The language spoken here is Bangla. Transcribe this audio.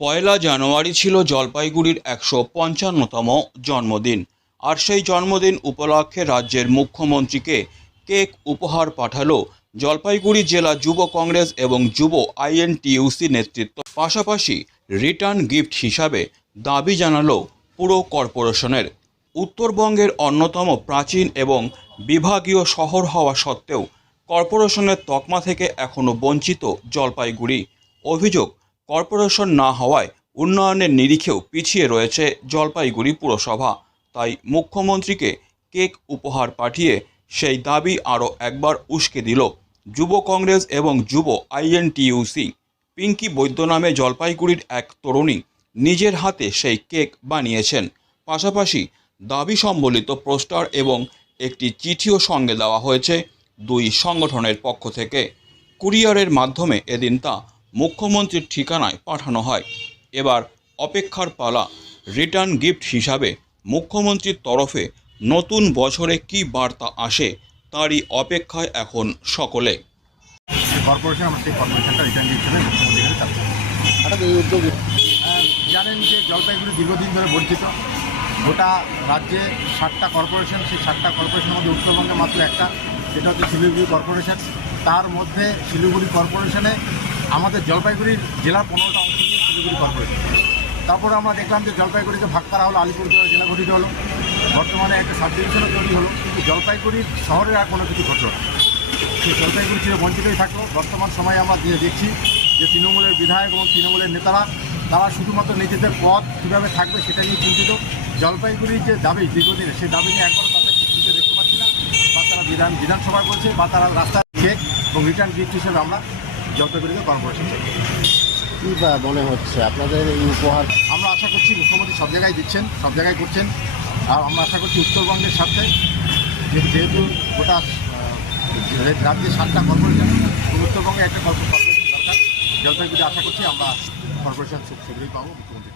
পয়লা জানুয়ারি ছিল জলপাইগুড়ির ১৫৫তম জন্মদিন। আর সেই জন্মদিন উপলক্ষে রাজ্যের মুখ্যমন্ত্রীকে কেক উপহার পাঠালো জলপাইগুড়ি জেলা যুব কংগ্রেস এবং যুব আইএনটিইউসি নেতৃত্ব। পাশাপাশি রিটার্ন গিফট হিসাবে দাবি জানালো পুর কর্পোরেশনের। উত্তরবঙ্গের অন্যতম প্রাচীন এবং বিভাগীয় শহর হওয়া সত্ত্বেও কর্পোরেশনের তকমা থেকে এখনও বঞ্চিত জলপাইগুড়ি। অভিযোগ, কর্পোরেশন না হওয়ায় উন্নয়নের নিরিখেও পিছিয়ে রয়েছে জলপাইগুড়ি পুরসভা। তাই মুখ্যমন্ত্রীকে কেক উপহার পাঠিয়ে সেই দাবি আরও একবার উস্কে দিল যুব কংগ্রেস এবং যুব আইএনটিইউসি। পিঙ্কি বৈদ্য নামে জলপাইগুড়ির এক তরুণী নিজের হাতে সেই কেক বানিয়েছেন। পাশাপাশি দাবি সম্বলিত পোস্টার এবং একটি চিঠিও সঙ্গে দেওয়া হয়েছে দুই সংগঠনের পক্ষ থেকে। কুরিয়ারের মাধ্যমে এদিন তা মুখ্যমন্ত্রীর ঠিকানায় পাঠানো হয়। এবার অপেক্ষার পালা, রিটার্ন গিফট হিসাবে মুখ্যমন্ত্রীর তরফে নতুন বছরে কী বার্তা আসে তারই অপেক্ষায় এখন সকলে। কর্পোরেশন আমার সেই কর্পোরেশনটা রিটার্ন হিসেবে মুখ্যমন্ত্রীর কাছে চাচ্ছে। হঠাৎ এই উদ্যোগে জানেন যে জলপাইগুড়ি দীর্ঘদিন ধরে বঞ্চিত। গোটা রাজ্যে 7টা কর্পোরেশন, সেই 7টা কর্পোরেশনের মধ্যে উত্তরবঙ্গে মাত্র একটা, সেটা হচ্ছে শিলিগুড়ি কর্পোরেশন। তার মধ্যে শিলিগুড়ি কর্পোরেশনে আমাদের জলপাইগুড়ির জেলার 15টা অংশ নিয়ে শিলিগুড়ি কর্পোরেশন। তারপরে আমরা দেখলাম যে জলপাইগুড়িকে ভাগ করা হলো, আলিপুরদুয়ার জেলা গঠিত হলো, বর্তমানে একটা সাব ডিভিশনও তৈরি হলো, কিন্তু জলপাইগুড়ির শহরের আর কোনো কিছু ঘটল না। সেই জলপাইগুড়ি ছিল বঞ্চিতই থাকলো। বর্তমান সময়ে আমরা দেখছি যে তৃণমূলের বিধায়ক এবং তৃণমূলের নেতারা তারা শুধুমাত্র নিজেদের পদ কীভাবে থাকবে সেটা নিয়ে চিন্তিত। জলপাইগুড়ির যে দাবি দীর্ঘদিনের, সেই দাবি নিয়ে একবারও তাদেরকে চিন্তা দেখতে পাচ্ছি না। বা তারা বিধানসভায় বলছে, বা তারা রাস্তায় চেক এবং রিটার্ন গিফট হিসেবে আমরা জলপাইগুড়িকে কর্পোরেশন চাই। কী বা মনে হচ্ছে আপনাদের এই উপহার? আমরা আশা করছি মুখ্যমন্ত্রী সব জায়গায় দিচ্ছেন, সব জায়গায় করছেন। আর আমরা আশা করছি উত্তরবঙ্গের স্বার্থে, যেহেতু গোটা রাজ্যে 7টা কর্পোরেশন, উত্তরবঙ্গে একটা কর্পোরেশন দরকার। জলপাইগুড়ি আশা করছি আমরা কর্পোরেশন খুব শীঘ্রই পাবো মুখ্যমন্ত্রী।